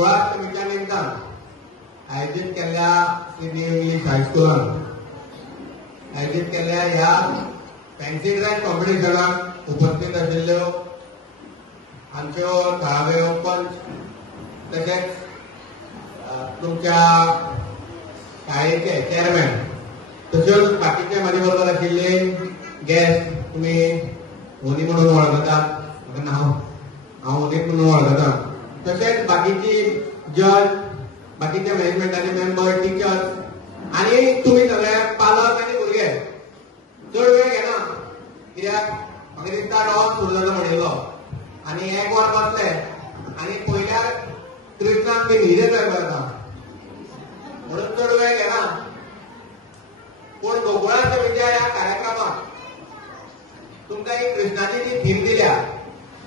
गोकुळाष्टमीच्या निमतान आयोजित केल्ल्या सिनियर इंग्लिश हायस्कुलान आयोजित केल्ल्या ह्या फॅन्सी ड्रेस कॉम्पिटिशनाक उपस्थित आशिल्ल्यो आमच्यो थळाव्यो पंच तशेंच तुमच्या शाळेचे चेअरमॅन तशेंच बाकीचे म्हाजे बरोबर आशिल्ले गेस्ट तुमी होनी म्हणून वळखतात हांव होनीत म्हणून वळखता तशेंच बाकीची जज बाकीचे मॅनेजमेंटाचे मेंबर टिचर्स आनी तुमी सगळे पालक आनी भुरगे चड वेळ घेना कित्याक म्हाका दिसता रोस सुरू जाता म्हणिल्लो आनी एक वर बसले आनी पयल्या कृष्णाक बी न्हिदे जाता म्हणून चड वेळ घेना पूण गोकुळाष्टमीच्या ह्या कार्यक्रमाक तुमकां एक कृष्णाची जी थीम दिल्या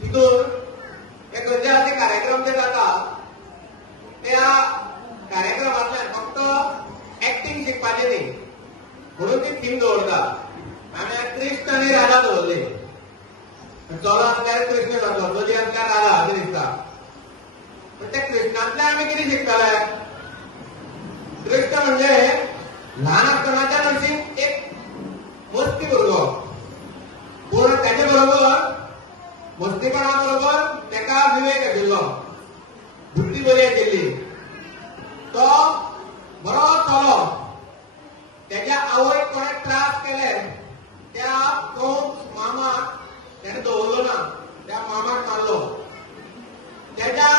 तितून हे खंयचे असे कार्यक्रम जे जाता त्या कार्यक्रमांतल्यान फक्त एक्टिंग शिकपाचें न्ही म्हणून ती थीम दवरता आनी कृष्ण आनी राधा दवरली चलो आसल्यार कृष्ण जातलो चली आसल्यार राधा अशें दिसता पण त्या कृष्णांतल्यान आमी कितें शिकतले कृष्ण म्हणजे ल्हान आसतनाच्यान अशी एक मस्ती भुरगो पूण ताचे बरोबर मस्तीपणा बरोबर ताका विवेक आशिल्लो बुद्धी बरी आशिल्ली तो बरो चलो त्याच्या आवयक कोणे त्रास केले त्या कंस मामाक त्याने दवरलो ना त्या मामाक मारलो त्याच्या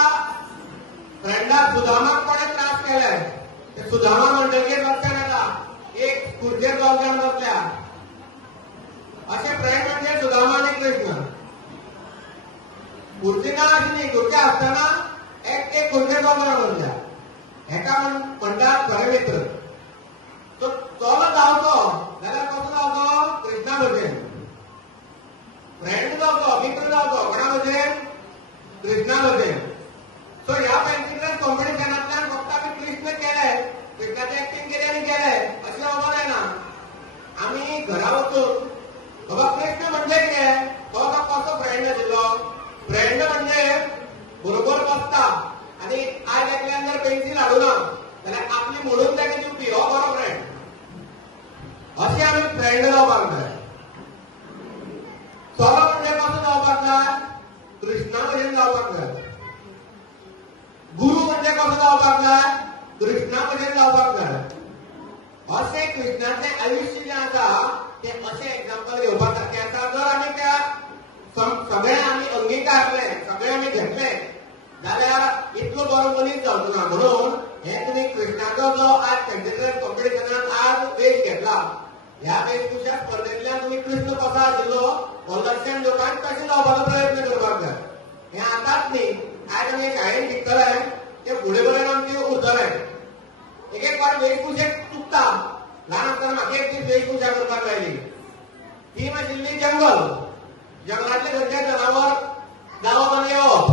फ्रेंडाक सुदामाक कोणे त्रास केले ते सुदामा म्हणटकीर लक्षात येता एक खुर्चेर दोग जाण बसल्या असे फ्रेंड म्हणजे सुदामा आनी कृष्ण खुर्ची ना आशिल्ली खुर्ची आसतना एक खुर्चेर दोग जाण बसल्या हेका म्हणटात खरे मित्र तो चलो जावचो जाल्यार कसो जावचो कृष्णा भशेन फ्रेंड जावचो मित्र जावचो कोणा भशेन कृष्णा भशेन सो ह्या फॅन्सी ड्रेस कॉम्पिटिशनांतल्यान फक्त आमी कृष्ण केले कृष्णाची एक्टिंग केली आनी गेले अशें जावपा जायना आमी घरा वचून बाबा कृष्ण म्हणजे कितें तो कसो फ्रेंड आशिल्लो फ्रेंड म्हणजे बरोबर बसता आनी आज एकल्यान जर पेन्सिल हाडूना जाल्यार आपली म्हणून ताका दिवपी हो बरो फ्रेंड अशें आमी फ्रेंड जावपाक जाय चलो म्हणजे कसो जावपाक जाय कृष्णा भशेन जावपाक जाय गुरु म्हणजे कसो जावपाक जाय कृष्णा भशेन जावपाक जाय अशें कृष्णाचें आयुश्य जें आसा ते अशें एक्झाम्पल घेवपा सारकें आसा जर आमी त्या सगळे आमी अंगिकारले सगळे आमी घेतले जाल्यार इतलो बरो मनीस जावचो ना म्हणून हे तुमी कृष्णाचो जो आज फॅन्सी ड्रेस कॉम्पिटिशनात आज वेश घेतला ह्या वेशभूषा स्पर्धेंतल्यान तुमी कृष्ण कसो आशिल्लो हो लक्षांत लोकांक तशें जावपाचो प्रयत्न करपाक जाय हें आतांच न्ही आज आमी शाळेंत शिकतले ते फुडें पर्यंत आमचे उरतले एक एक फावट वेशभूषेक चुकता ल्हान आसतना म्हाका एक दीस वेशभूषा करपाक लायली ती आशिल्ली जंगल जंगलांतले खंयचे जनावर जावप आनी येवप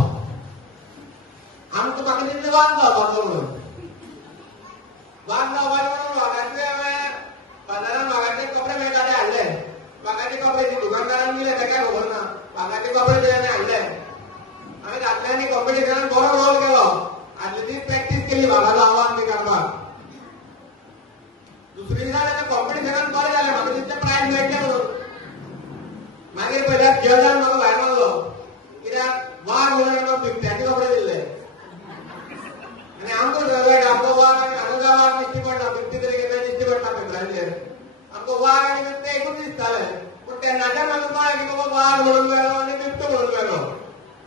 आमकां म्हाका दिसलें वाग जावपाचो म्हणून वाग जावपाचो म्हणून वागाचे बाजारांत वागाचे कपडे मेळटा ते हाडले वागाचे कपडे दुकानदारान दिले ताका खबर ना वागाचे कपडे तेणे हाडले आमी रातल्यांनी कॉम्पिटिशनान बरो रोल केलो आदले दीस प्रॅक्टीस केली वागाचो आवाज बी काडपाक दुसरे दिसा तेन्ना कॉम्पिटिशनान बरें जालें म्हाका दिसता प्रायज मेळटलें म्हणून मागीर पयल्यार जजान म्हाका भायर मारलो कित्याक वाग म्हणून म्हाका बिबट्याचे कपडे दिल्ले आनी आमकां सगळे आपलो वाग आनी हांगा वाग दिश्टी पडना बिबटी तरी केन्ना दिश्टी पडना पेपराचेर आमकां वाग आनी बिबटे एकूच दिसताले पूण तेन्नाच्यान म्हाका कळ्ळें की बाबा वाग म्हणून मेळ्ळो आनी बिबटो म्हणून मेळ्ळो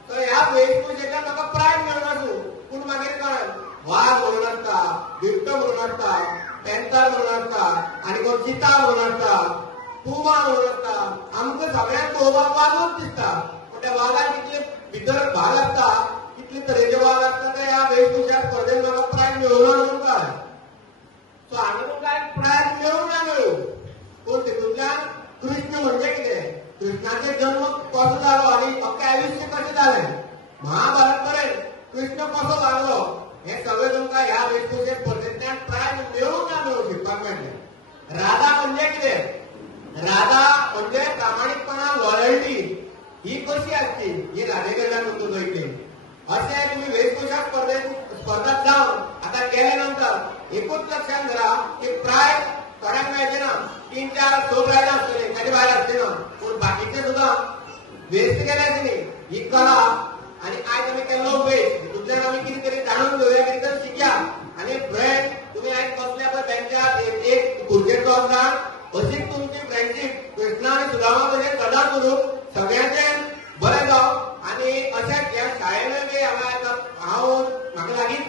तर ह्या वेशभूषेच्यान म्हाका प्रायज मेळनासू पूण मागीर कळ्ळें वाग म्हणून आसता बिबटो म्हणून आसता पेंथर म्हणून आसता आनी कोण चिता म्हणून आसता पुमा म्हणून आसता आमकां सगळ्यांक पळोवपाक वागूच दिसता पूण त्या वागाक कितले भितर भाग आसता कितले तरेचे वाग आसता ते ह्या वेशभूषा स्पर्धेंत म्हाका प्रायज मेळूना म्हणून कळ्ळें सो हांगा तुमकां एक प्रायज मेळूं ना मेळूं पूण तितूंतल्यान कृष्ण म्हणजे कितें कृष्णाचो जन्म कसो जालो आनी अख्खें आयुश्य कशें जालें महाभारत पर्यंत कृष्ण कसो लागलो हे सगळें तुमकां ह्या वेशभूषे स्पर्धेंतल्यान प्रायज मेळूं ना मेळूं शिकपाक मेळटलें राधा म्हणजे कितें राधा म्हणजे प्रामाणिकपणा लॉयल्टी ही कशी आसची ही राधे कडल्यान तुमकां कळटली अशें तुमी वेशभूषा स्पर्धेंत स्पर्धात जाऊन आता गेल्यानंतर एकूच लक्षात धरा की प्राय थोड्यांक मेळचे ना 3-4 100 प्रायज आसतले ताचे भायर आसचे ना पूण बाकीचे सुद्धा वेस्ट केल्याच न्ही ही कला आणि आज आम्ही केल्लो वेस्ट हितूंतल्यान आमी कितें तरी जाणून घेवया कितें तरी शिकया आणि फ्रेंड तुम्ही आज बसल्या पळय बेंचार एक खुर्चेर बसलां अशीच तुमची फ्रेंडशीप कृष्णा आणि सुदामा कशें सदांच करूं सगळ्यांचें बरें जावं आणि अशेंच ह्या शाळेन बी हांव म्हाका लागीं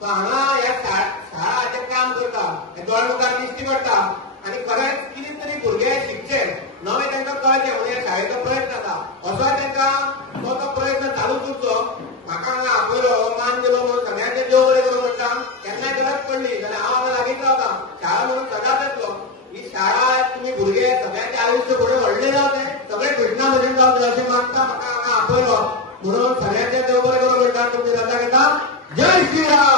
सो हांगा ह्या शाळाचें काम करता हें दोळ मुखार दिश्टी पडटा आणि खरेंच कितें तरी भुरगे शिकचे नवें तांकां कळचें म्हणून ह्या शाळेचो प्रयत्न आसा असो तांकां तो प्रयत्न चालूच उरचो म्हाका हांगा आपयलो मान दिलो म्हणून सगळ्यांचे देव बरें करूं म्हणटा केन्नाय गरज पडली जाल्यार हांव हांगा लागींच रावता शाळा म्हणून सदांच येतलो ही शाळा तुम्ही भुरगे सगळ्यांचे आयुश्य फुडें व्हडलें जावचें सगळे कृष्णा भजन जावचें अशें मागता म्हाका हांगा आपयलो म्हणून सगळ्यांचे देव बरें करूं म्हणटा तुमची रजा घेता जय श्रीराम